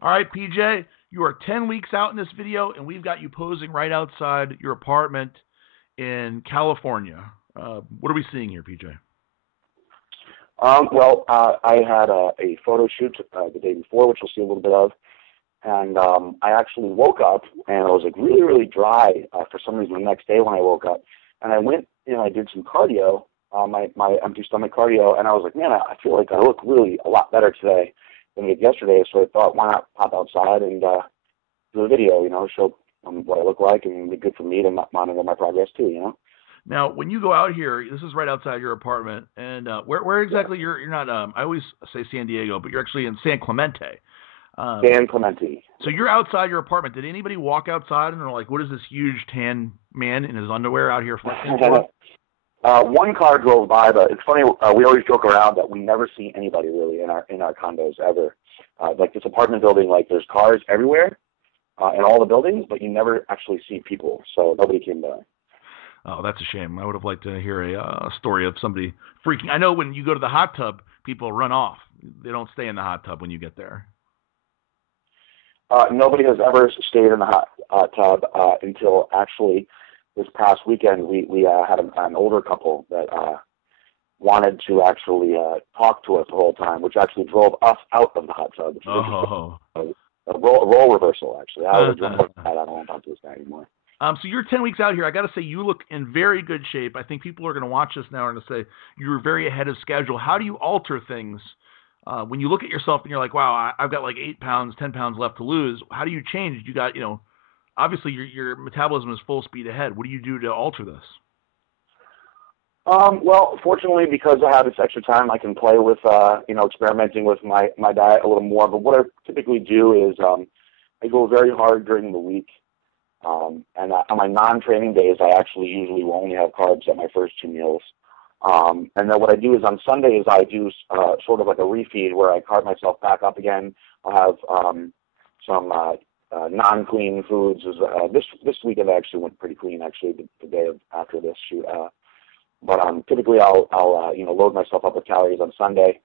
All right, PJ, you are 10 weeks out in this video, and we've got you posing right outside your apartment in California. What are we seeing here, PJ? I had a photo shoot the day before, which we'll see a little bit of, and I actually woke up and it was like really, really dry for some reason the next day when I woke up, and I went and I did some cardio, my empty stomach cardio, and I was like, man, I feel like I look really a lot better today than I did yesterday. So I thought, why not pop outside and do a video, show what I look like, and it'd be good for me to monitor my progress too. Now, when you go out here, this is right outside your apartment, and where exactly you're not? I always say San Diego, but you're actually in San Clemente. San Clemente. So you're outside your apartment. Did anybody walk outside and they're like, "What is this huge tan man in his underwear out here flexing for?" One car drove by, but it's funny. We always joke around that we never see anybody really in our condos ever. Like this apartment building, like there's cars everywhere in all the buildings, but you never actually see people. So nobody came by. Oh, that's a shame. I would have liked to hear a story of somebody freaking. I know when you go to the hot tub, people run off. They don't stay in the hot tub when you get there. Nobody has ever stayed in the hot tub until actually this past weekend. We had an older couple that wanted to actually talk to us the whole time, which actually drove us out of the hot tub. Which a role reversal, actually. I don't want to talk to this guy anymore. So you're 10 weeks out here. I got to say, you look in very good shape. I think people are going to watch this now and say you're very ahead of schedule. How do you alter things when you look at yourself and you're like, wow, I've got like 8 pounds, 10 pounds left to lose? How do you change? You got, obviously your metabolism is full speed ahead. What do you do to alter this? Well, fortunately, because I have this extra time, I can play with, experimenting with my diet a little more. But what I typically do is I go very hard during the week. And on my non-training days, I actually usually will only have carbs at my first 2 meals. And then what I do is on Sundays, I do sort of like a refeed where I carb myself back up again. I'll have some non-clean foods. This weekend I actually went pretty clean, actually, the day after this shoot. But typically I'll load myself up with calories on Sunday,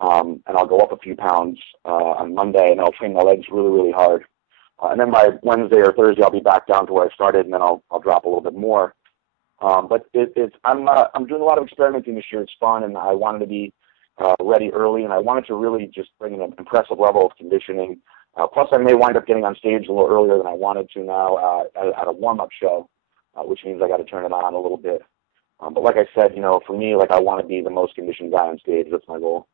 and I'll go up a few pounds on Monday, and I'll train my legs really, really hard. And then by Wednesday or Thursday, I'll be back down to where I started, and then I'll drop a little bit more. But I'm doing a lot of experimenting this year. It's fun, and I wanted to be ready early, and I wanted to really just bring an impressive level of conditioning. Plus, I may wind up getting on stage a little earlier than I wanted to now at a warm-up show, which means I got to turn it on a little bit. But like I said, for me, like I want to be the most conditioned guy on stage. That's my goal.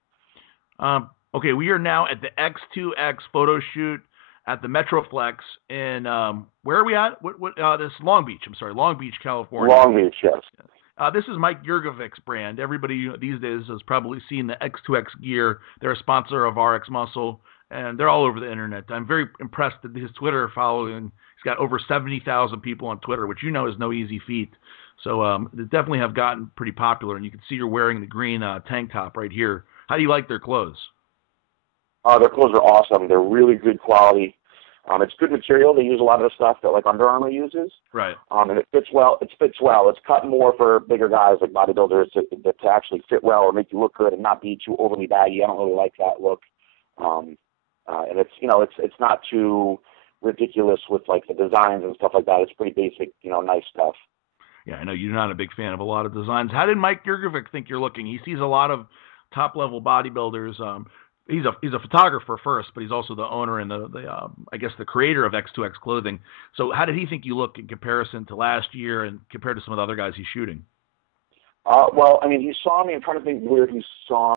Okay, we are now at the X2X photo shoot at the Metroflex in where are we at? This is Long Beach. I'm sorry, Long Beach, California. Long Beach, yes. This is Mike Yurgovic's brand. Everybody these days has probably seen the X2X gear. They're a sponsor of RX Muscle, and they're all over the internet. I'm very impressed that his Twitter following. He's got over 70,000 people on Twitter, which is no easy feat. So they definitely have gotten pretty popular, and you can see you're wearing the green tank top right here. How do you like their clothes? Their clothes are awesome. They're really good quality. It's good material. They use a lot of the stuff that like Under Armour uses. Right. And it fits well. It's cut more for bigger guys like bodybuilders to actually fit well or make you look good and not be too overly baggy. I don't really like that look. And it's not too ridiculous with like the designs and stuff like that. It's pretty basic, nice stuff. Yeah, I know you're not a big fan of a lot of designs. How did Mike Yurgovic think you're looking? He sees a lot of top-level bodybuilders. He's a photographer first, but he's also the owner and the creator of X2X Clothing. So how did he think you look in comparison to last year and compared to some of the other guys he's shooting? He saw me. I'm trying to think where he saw